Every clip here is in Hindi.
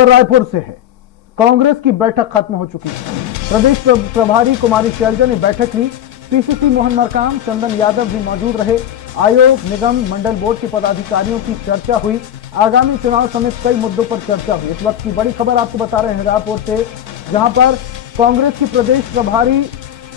रायपुर से है। कांग्रेस की बैठक खत्म हो चुकी है। प्रदेश प्रभारी कुमारी शैलजा ने बैठक ली। पीसीसी मोहन मरकाम, चंदन यादव भी मौजूद रहे। आयोग, निगम, मंडल बोर्ड के पदाधिकारियों की चर्चा हुई। आगामी चुनाव समेत कई मुद्दों पर चर्चा हुई। इस वक्त की बड़ी खबर आपको बता रहे हैं रायपुर से, जहां पर कांग्रेस की प्रदेश प्रभारी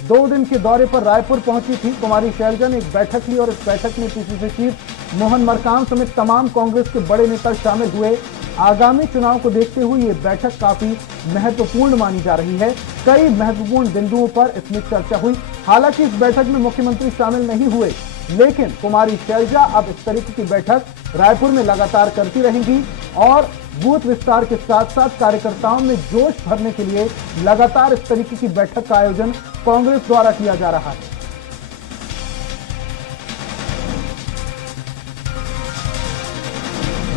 2 दिन के दौरे पर रायपुर पहुंची थी। कुमारी शैलजा ने एक बैठक ली और इस बैठक में पीसीसी चीफ मोहन मरकाम समेत तमाम कांग्रेस के बड़े नेता शामिल हुए। आगामी चुनाव को देखते हुए ये बैठक काफी महत्वपूर्ण मानी जा रही है। कई महत्वपूर्ण बिंदुओं पर इसमें चर्चा हुई। हालांकि इस बैठक में मुख्यमंत्री शामिल नहीं हुए, लेकिन कुमारी शैलजा अब इस तरीके की बैठक रायपुर में लगातार करती रहेंगी और बूथ विस्तार के साथ साथ कार्यकर्ताओं में जोश भरने के लिए लगातार इस तरीके की बैठक का आयोजन कांग्रेस द्वारा किया जा रहा है।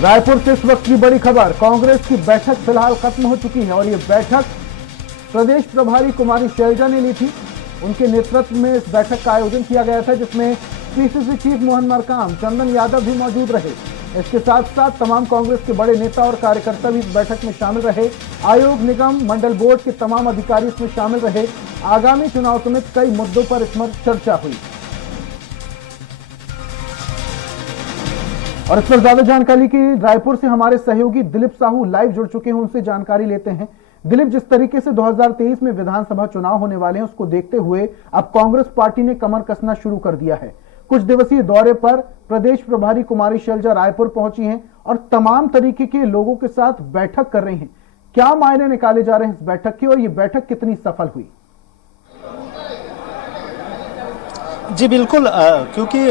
रायपुर से इस वक्त की बड़ी खबर, कांग्रेस की बैठक फिलहाल खत्म हो चुकी है और ये बैठक प्रदेश प्रभारी कुमारी शैलजा ने ली थी। उनके नेतृत्व में इस बैठक का आयोजन किया गया था, जिसमें पीसीसी चीफ मोहन मरकाम, चंदन यादव भी मौजूद रहे। इसके साथ साथ तमाम कांग्रेस के बड़े नेता और कार्यकर्ता भी इस बैठक में शामिल रहे। आयोग, निगम, मंडल बोर्ड के तमाम अधिकारी इसमें शामिल रहे। आगामी चुनाव समेत कई मुद्दों पर इसमें चर्चा हुई। और इस पर ज्यादा जानकारी की रायपुर से हमारे सहयोगी दिलीप साहू लाइव जुड़ चुके हैं, उनसे जानकारी लेते हैं। दिलीप, जिस तरीके से 2023 में विधानसभा चुनाव होने वाले हैं, उसको देखते हुए अब कांग्रेस पार्टी ने कमर कसना शुरू कर दिया है। कुछ दिवसीय दौरे पर प्रदेश प्रभारी कुमारी शैलजा रायपुर पहुंची हैं और तमाम तरीके के लोगों के साथ बैठक कर रही हैं। क्या मायने निकाले जा रहे हैं इस बैठक के और ये बैठक कितनी सफल हुई? जी बिल्कुल, क्योंकि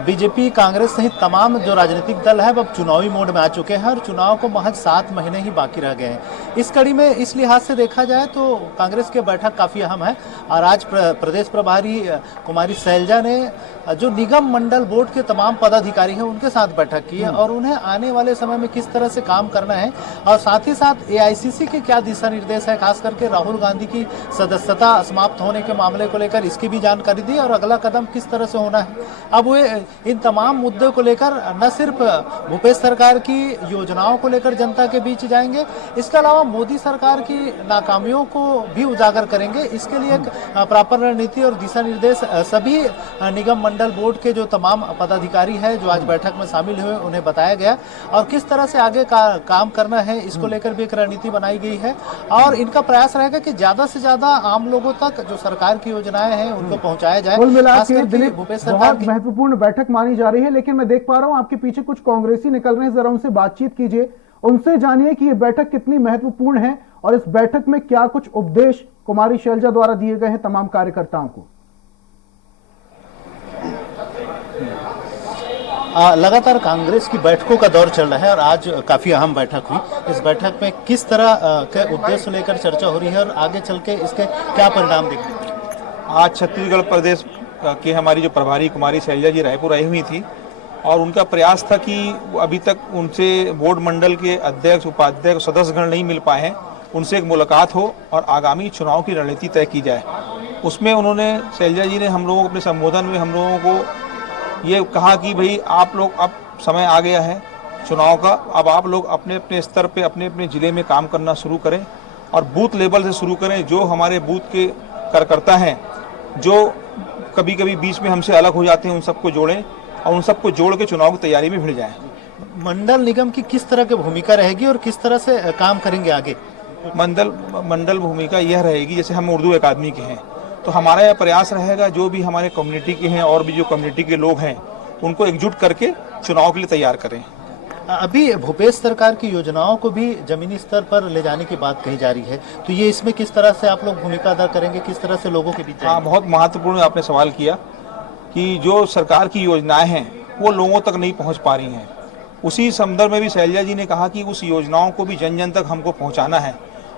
बीजेपी, कांग्रेस सहित तमाम जो राजनीतिक दल है अब चुनावी मोड में आ चुके हैं और चुनाव को महज 7 महीने ही बाकी रह गए हैं। इस कड़ी में इस लिहाज से देखा जाए तो कांग्रेस की बैठक काफ़ी अहम है और आज प्रदेश प्रभारी कुमारी शैलजा ने जो निगम, मंडल बोर्ड के तमाम पदाधिकारी हैं उनके साथ बैठक की है और उन्हें आने वाले समय में किस तरह से काम करना है और साथ ही साथ एआईसीसी के क्या दिशा निर्देश है, खास करके राहुल गांधी की सदस्यता समाप्त होने के मामले को लेकर इसकी भी जानकारी दी और अगला कदम किस तरह से होना है। अब वे इन तमाम मुद्दों को लेकर न सिर्फ भूपेश सरकार की योजनाओं को लेकर जनता के बीच जाएंगे, इसके अलावा मोदी सरकार की नाकामियों को भी उजागर करेंगे। इसके लिए एक प्रॉपर रणनीति और दिशा निर्देश सभी निगम, मंडल बोर्ड के जो तमाम पदाधिकारी हैं जो आज बैठक में शामिल हुए उन्हें बताया गया और किस तरह से आगे काम करना है इसको लेकर भी एक रणनीति बनाई गई है और इनका प्रयास रहेगा कि ज्यादा से ज्यादा आम लोगों तक जो सरकार की योजनाएं हैं उनको पहुंचाया जाए। भूपेश सरकार की महत्वपूर्ण बैठक मानी जा रही है, लेकिन मैं देख पा रहा हूं आपके पीछे कुछ कांग्रेसी निकल रहे हैं, जरा उनसे बातचीत कीजिए, उनसे जानिए कि यह बैठक कितनी महत्वपूर्ण है और इस बैठक में क्या कुछ उपदेश कुमारी शैलजा द्वारा दिए गए हैं तमाम कार्यकर्ताओं को। लगातार कांग्रेस की बैठकों का दौर चल रहा है और आज काफी अहम बैठक हुई। इस बैठक में किस तरह के उद्देश्य लेकर चर्चा हो रही है और आगे चल के इसके क्या परिणाम दिखेंगे? आज छत्तीसगढ़ प्रदेश की हमारी जो प्रभारी कुमारी शैलजा जी रायपुर आई हुई थी और उनका प्रयास था कि अभी तक उनसे बोर्ड मंडल के अध्यक्ष, उपाध्यक्ष, सदस्यगण नहीं मिल पाए हैं, उनसे एक मुलाकात हो और आगामी चुनाव की रणनीति तय की जाए। उसमें उन्होंने, शैलजा जी ने हम लोगों को अपने संबोधन में हम लोगों को ये कहा कि भाई आप लोग, अब समय आ गया है चुनाव का, अब आप लोग अपने अपने स्तर पे अपने अपने ज़िले में काम करना शुरू करें और बूथ लेवल से शुरू करें। जो हमारे बूथ के कार्यकर्ता हैं जो कभी कभी बीच में हमसे अलग हो जाते हैं, उन सबको जोड़ें और उन सबको जोड़ के चुनाव की तैयारी में भिड़ जाएं। मंडल निगम की किस तरह की भूमिका रहेगी और किस तरह से काम करेंगे आगे? मंडल भूमिका यह रहेगी, जैसे हम उर्दू अकादमी के हैं तो हमारा यह प्रयास रहेगा जो भी हमारे कम्युनिटी के हैं और भी जो कम्युनिटी के लोग हैं उनको एकजुट करके चुनाव के लिए तैयार करें। अभी भूपेश सरकार की योजनाओं को भी जमीनी स्तर पर ले जाने की बात कही जा रही है, तो ये इसमें किस तरह से आप लोग भूमिका अदा करेंगे, किस तरह से लोगों के बीच? हाँ, बहुत महत्वपूर्ण आपने सवाल किया कि जो सरकार की योजनाएं हैं वो लोगों तक नहीं पहुंच पा रही हैं। उसी संदर्भ में भी शैलजा जी ने कहा कि उस योजनाओं को भी जन जन तक हमको पहुँचाना है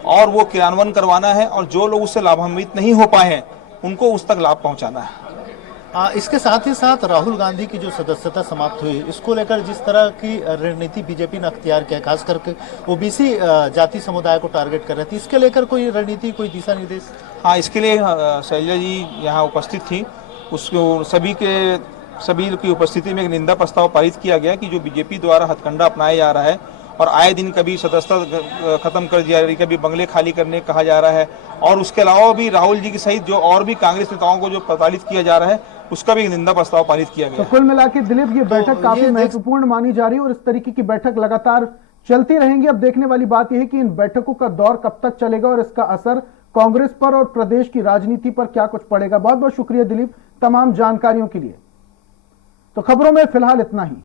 और वो क्रियान्वयन करवाना है और जो लोग उससे लाभान्वित नहीं हो पाए हैं उनको उस तक लाभ पहुँचाना है। इसके साथ ही साथ राहुल गांधी की जो सदस्यता समाप्त हुई, इसको लेकर जिस तरह की रणनीति बीजेपी ने अख्तियार किया, खास करके ओबीसी जाति समुदाय को टारगेट कर रही थी, इसके लेकर कोई रणनीति, कोई दिशा निर्देश? हाँ, इसके लिए शैलजा जी यहाँ उपस्थित थी, उसको सभी की उपस्थिति में एक निंदा प्रस्ताव पारित किया गया कि जो बीजेपी द्वारा हथकंडा अपनाया जा रहा है और आए दिन कभी सदस्यता खत्म कर दिया जा रही, कभी बंगले खाली करने कहा जा रहा है, और उसके अलावा भी राहुल जी की सहित जो और भी कांग्रेस नेताओं को जो प्रताड़ित किया जा रहा है उसका भी निंदा प्रस्ताव पारित किया गया। तो कुल मिलाकर दिलीप ये बैठक काफी महत्वपूर्ण मानी जा रही है और इस तरीके की बैठक लगातार चलती रहेंगी। अब देखने वाली बात यह है कि इन बैठकों का दौर कब तक चलेगा और इसका असर कांग्रेस पर और प्रदेश की राजनीति पर क्या कुछ पड़ेगा। बहुत बहुत शुक्रिया दिलीप तमाम जानकारियों के लिए। तो खबरों में फिलहाल इतना ही।